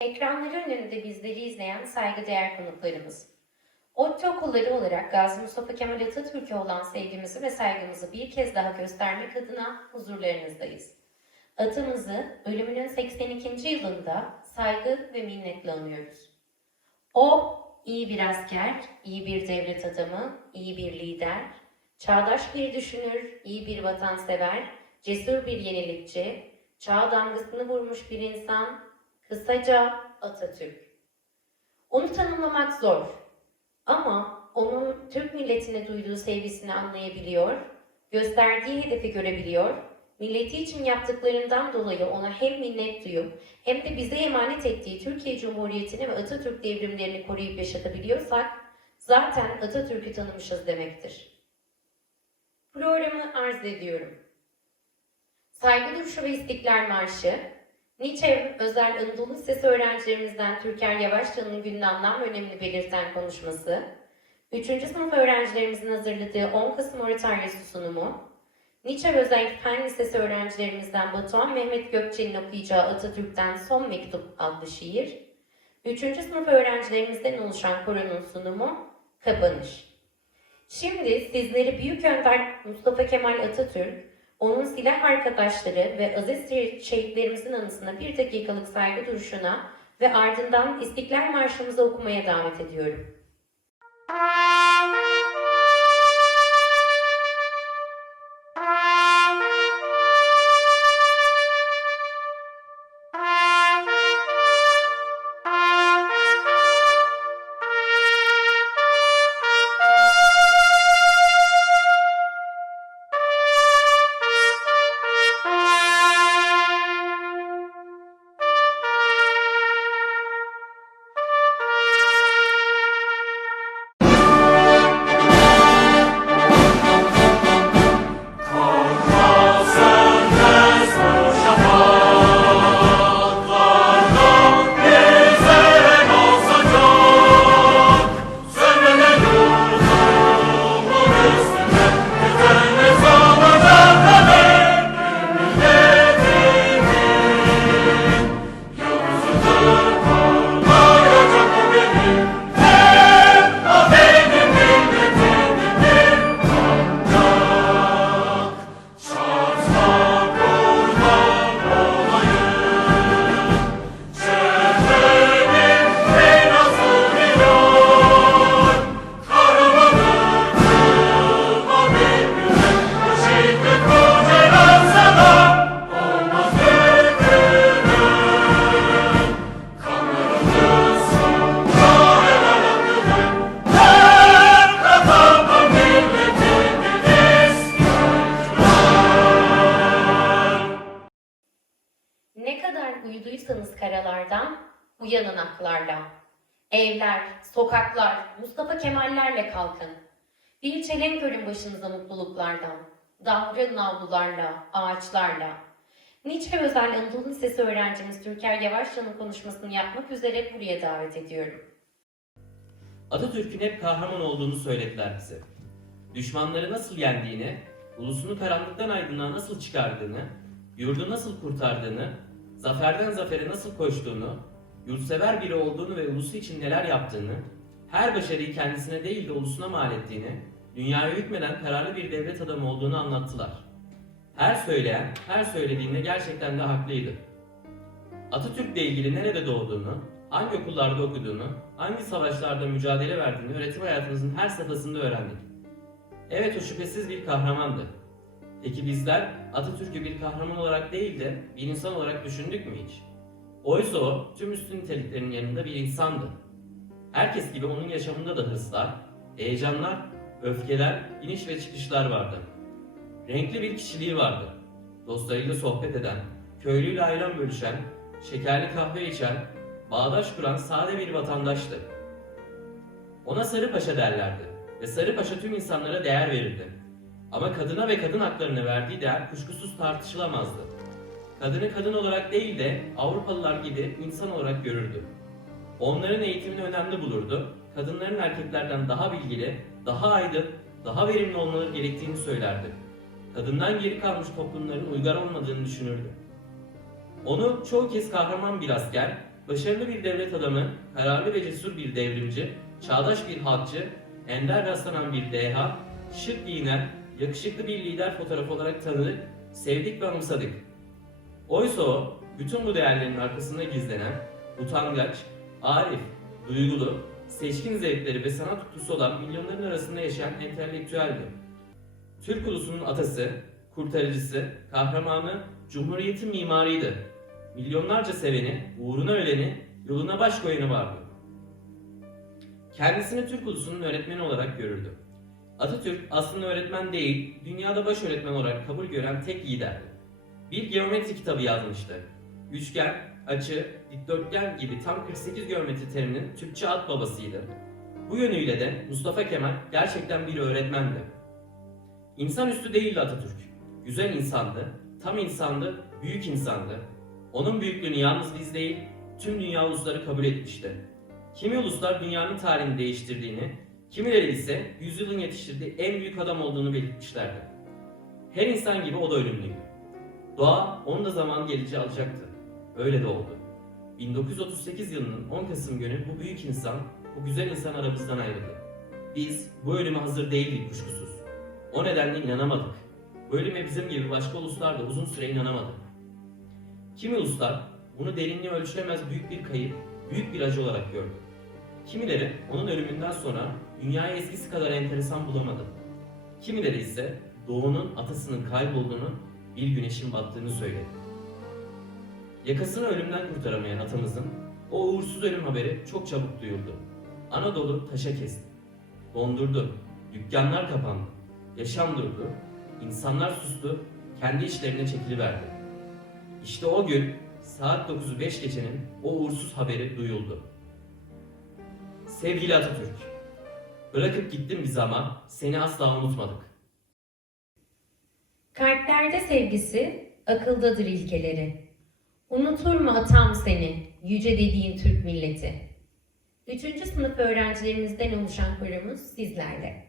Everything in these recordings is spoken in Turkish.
Ekranları önünde bizleri izleyen saygıdeğer konuklarımız. ODTÜ okulları olarak Gazi Mustafa Kemal Atatürk'e olan sevgimizi ve saygımızı bir kez daha göstermek adına huzurlarınızdayız. Atımızı ölümünün 82. yılında saygı ve minnetle anıyoruz. O iyi bir asker, iyi bir devlet adamı, iyi bir lider, çağdaş bir düşünür, iyi bir vatansever, cesur bir yenilikçi, çağ damgasını vurmuş bir insan, kısaca Atatürk. Onu tanımlamak zor ama onun Türk milletine duyduğu sevgisini anlayabiliyor, gösterdiği hedefi görebiliyor, milleti için yaptıklarından dolayı ona hem minnet duyup hem de bize emanet ettiği Türkiye Cumhuriyeti'ni ve Atatürk devrimlerini koruyup yaşatabiliyorsak zaten Atatürk'ü tanımışız demektir. Programı arz ediyorum. Saygı duruşu ve İstiklal Marşı, Nietzsche özel Anadolu Lisesi öğrencilerimizden Türker anlam ve önemini belirten konuşması, 3. sınıf öğrencilerimizin hazırladığı 10 Kasım Oratoryası sunumu, Nietzsche özel Fen Lisesi öğrencilerimizden Batuhan Mehmet Gökçe'nin okuyacağı Atatürk'ten Son Mektup adlı şiir, 3. sınıf öğrencilerimizden oluşan koronun sunumu, kapanış. Şimdi sizleri Büyük Önder Mustafa Kemal Atatürk, onun silah arkadaşları ve aziz şehitlerimizin anısına bir dakikalık saygı duruşuna ve ardından İstiklal Marşımızı okumaya davet ediyorum. Ne Evler, sokaklar, Mustafa Kemallerle kalkın. Bir çelenk örün başınıza mutluluklardan. Davranın avlularla, ağaçlarla. Nietzsche özel Anadolu Lisesi öğrencimiz Türker Yavaşçı'nın konuşmasını yapmak üzere buraya davet ediyorum. Atatürk'ün hep kahraman olduğunu söylediler bize. Düşmanları nasıl yendiğini, ulusunu karanlıktan aydınlığa nasıl çıkardığını, yurdu nasıl kurtardığını, zaferden zafere nasıl koştuğunu, yurtsever biri olduğunu ve ulusu için neler yaptığını, her başarıyı kendisine değil de ulusuna mal ettiğini, dünyaya hükmeden kararlı bir devlet adamı olduğunu anlattılar. Her söyleyen, her söylediğinde gerçekten de haklıydı. Atatürk'le ilgili nerede doğduğunu, hangi okullarda okuduğunu, hangi savaşlarda mücadele verdiğini öğretim hayatımızın her safhasında öğrendik. Evet o şüphesiz bir kahramandı. Peki bizler Atatürk'ü bir kahraman olarak değil de bir insan olarak düşündük mü hiç? Oysa o tüm üstün niteliklerin yanında bir insandı. Herkes gibi onun yaşamında da hırslar, heyecanlar, öfkeler, iniş ve çıkışlar vardı. Renkli bir kişiliği vardı. Dostlarıyla sohbet eden, köylüyle ayran bölüşen, şekerli kahve içen, bağdaş kuran sade bir vatandaştı. Ona Sarı Paşa derlerdi ve Sarı Paşa tüm insanlara değer verirdi. Ama kadına ve kadın haklarına verdiği değer kuşkusuz tartışılamazdı. Kadını kadın olarak değil de Avrupalılar gibi insan olarak görürdü. Onların eğitimini önemli bulurdu. Kadınların erkeklerden daha bilgili, daha aydın, daha verimli olmaları gerektiğini söylerdi. Kadından geri kalmış toplumların uygar olmadığını düşünürdü. Onu çoğu kez kahraman bir asker, başarılı bir devlet adamı, kararlı ve cesur bir devrimci, çağdaş bir halkçı, ender rastlanan bir deha, şık giyinen, yakışıklı bir lider fotoğrafı olarak tanıdık, sevdik ve anımsadık. Oysa o, bütün bu değerlerin arkasında gizlenen, utangaç, arif, duygulu, seçkin zevkleri ve sanat tutkusu olan milyonların arasında yaşayan entelektüeldi. Türk ulusunun atası, kurtarıcısı, kahramanı, Cumhuriyet'in mimarıydı. Milyonlarca seveni, uğruna öleni, yoluna baş koyanı vardı. Kendisini Türk ulusunun öğretmeni olarak görürdü. Atatürk aslında öğretmen değil, dünyada baş öğretmen olarak kabul gören tek liderdi. Bir geometri kitabı yazmıştı. Üçgen, açı, dikdörtgen gibi tam 48 geometri teriminin Türkçe at babasıydı. Bu yönüyle de Mustafa Kemal gerçekten bir öğretmendi. İnsanüstü değildi Atatürk. Güzel insandı, tam insandı, büyük insandı. Onun büyüklüğünü yalnız biz değil, tüm dünya ulusları kabul etmişti. Kimi uluslar dünyanın tarihini değiştirdiğini, kimileri ise yüzyılın yetiştirdiği en büyük adam olduğunu belirtmişlerdi. Her insan gibi o da ölümlüydü. Doğa onu da zaman gelince alacaktı. Öyle de oldu. 1938 yılının 10 Kasım günü bu büyük insan, bu güzel insan aramızdan ayrıldı. Biz bu ölüme hazır değildik kuşkusuz. O nedenle inanamadık. Bu ölüme bizim gibi başka uluslar da uzun süre inanamadı. Kimi uluslar bunu derinliği ölçülemez büyük bir kayıp, büyük bir acı olarak gördü. Kimileri onun ölümünden sonra dünyayı eskisi kadar enteresan bulamadı. Kimileri ise doğunun atasının kaybolduğunu, bir güneşin battığını söyledi. Yakasını ölümden kurtaramayan atamızın o uğursuz ölüm haberi çok çabuk duyuldu. Anadolu taşa kesti. Dondurdu. Dükkanlar kapandı. Yaşam durdu. insanlar sustu. Kendi işlerine çekiliverdi. İşte o gün saat 9'u 5 geçenin o uğursuz haberi duyuldu. Sevgili Atatürk, bırakıp gittin biz ama seni asla unutmadık. Kalplerde sevgisi, akıldadır ilkeleri. Unutur mu atam seni, yüce dediğin Türk milleti? Üçüncü sınıf öğrencilerimizden oluşan korumuz sizlerle.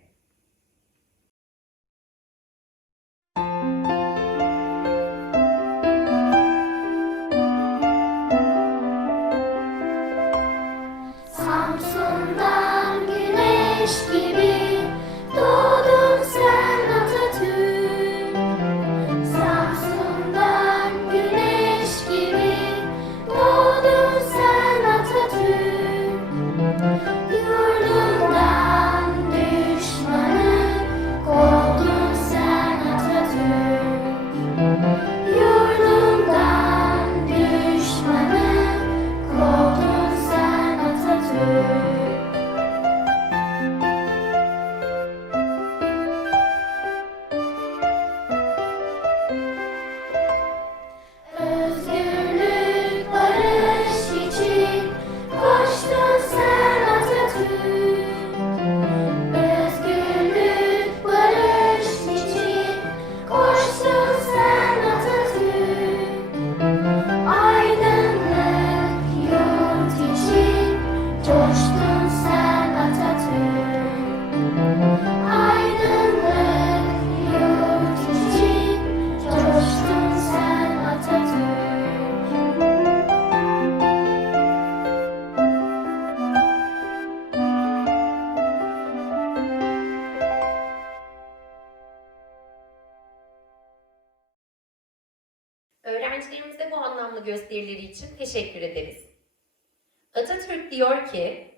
Diyor ki,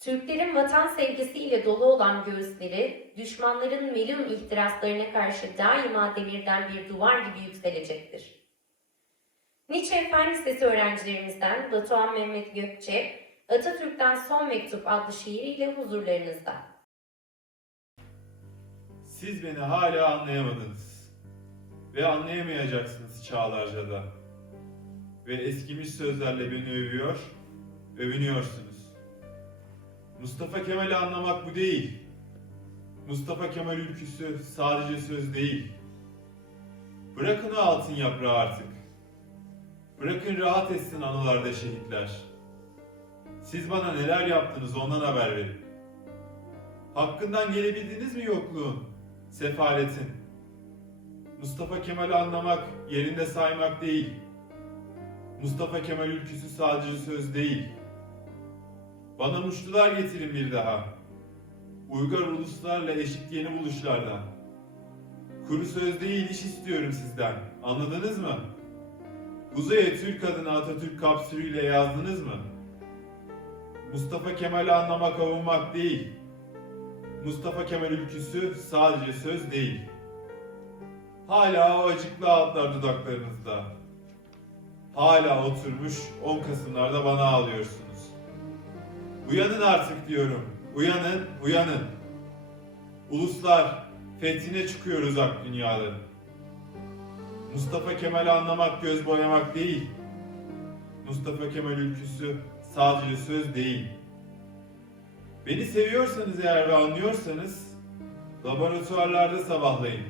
Türklerin vatan sevgisiyle dolu olan göğüsleri, düşmanların melun ihtiraslarına karşı daima demirden bir duvar gibi yükselecektir. Nietzsche Fen Lisesi öğrencilerimizden Batuhan Mehmet Gökçe, Atatürk'ten Son Mektup adlı şiiriyle huzurlarınızda. Siz beni hala anlayamadınız. Ve anlayamayacaksınız çağlarca da. Ve eskimiş sözlerle beni övüyor, övünüyorsunuz. Mustafa Kemal'i anlamak bu değil. Mustafa Kemal ülküsü sadece söz değil. Bırakın altın yaprağı artık. Bırakın rahat etsin anılarda şehitler. Siz bana neler yaptınız ondan haber verin. Hakkından gelebildiniz mi yokluğun? sefaletin. Mustafa Kemal'i anlamak, yerinde saymak değil. Mustafa Kemal ülküsü sadece söz değil. Bana muştular getirin bir daha. Uygar uluslarla eşit yeni buluşlardan. Kuru söz değil iş istiyorum sizden. Anladınız mı? Uzaya Türk adını Atatürk kapsülüyle yazdınız mı? Mustafa Kemal'i anlamak avunmak değil. Mustafa Kemal ülküsü sadece söz değil. Hala o acıklı ağıtlar dudaklarınızda. Hala oturmuş 10 Kasımlarda bana ağlıyorsunuz. Uyanın artık diyorum. Uyanın, uyanın. Uluslar, fethine çıkıyor uzak dünyaların. Mustafa Kemal'i anlamak göz boyamak değil. Mustafa Kemal ülküsü sadece söz değil. Beni seviyorsanız eğer ve anlıyorsanız laboratuvarlarda sabahlayın,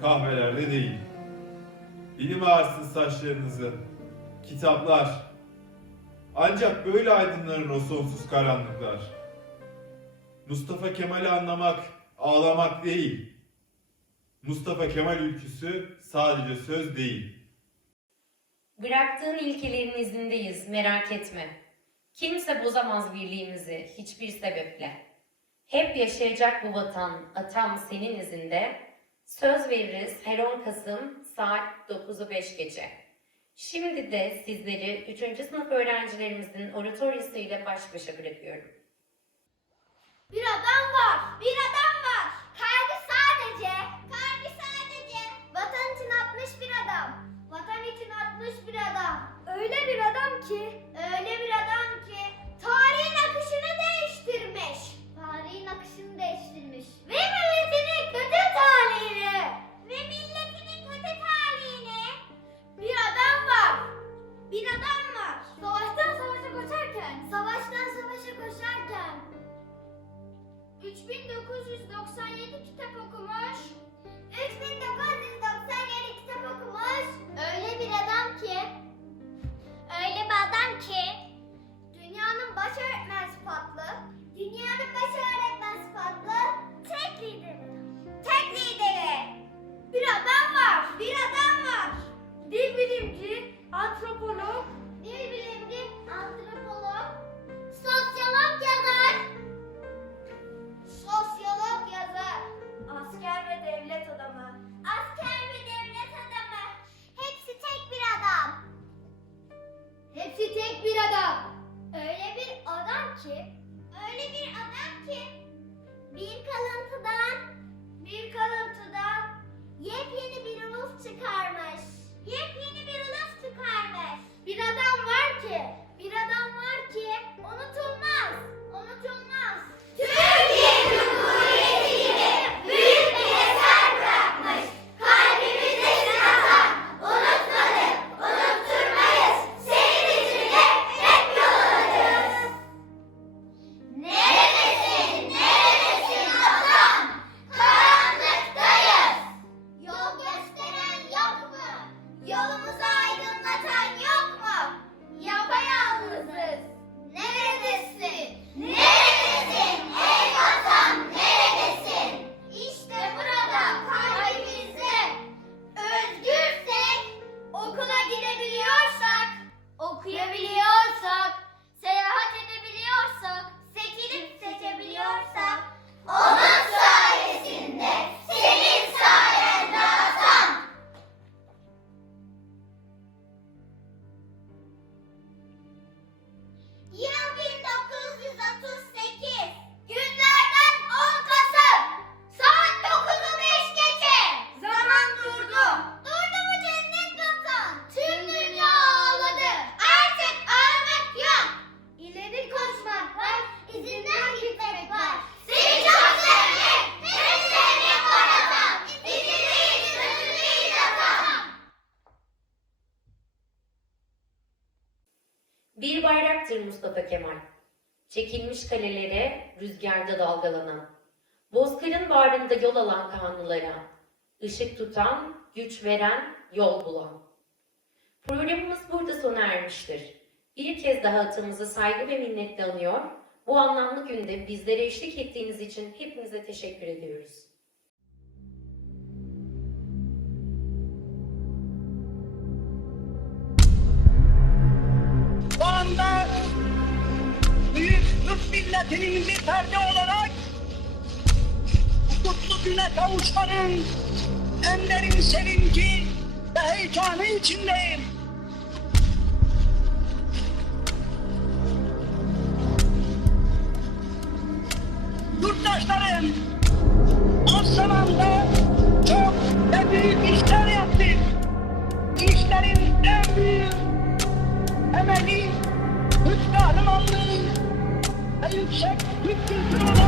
kahvelerde değil. Bilim ağırsın saçlarınızı, kitaplar. Ancak böyle aydınların o sonsuz karanlıklar. Mustafa Kemal'i anlamak, ağlamak değil. Mustafa Kemal ülküsü sadece söz değil. Bıraktığın ilkelerin izindeyiz, merak etme. Kimse bozamaz birliğimizi hiçbir sebeple. Hep yaşayacak bu vatan, atam senin izinde. Söz veririz her 10 Kasım saat 9'u 5 gece. Şimdi de sizleri 3. sınıf öğrencilerimizin oratoryasıyla baş başa bırakıyorum. Bir adam var, bir adam var. Kalelere, rüzgarda dalgalanan. Bozkır'ın bağrında yol alan kanlılara. ışık tutan, güç veren, yol bulan. Programımız burada sona ermiştir. Bir kez daha atımızı saygı ve minnetle anıyor. Bu anlamlı günde bizlere eşlik ettiğiniz için hepinize teşekkür ediyoruz. milletinin bir ferdi olarak kutlu güne kavuşmanın en derin sevinci ve heyecanı içindeyim. Yurttaşlarım, az zamanda çok ve büyük işler yaptım. İşlerin en büyük emeli, hükmü We can!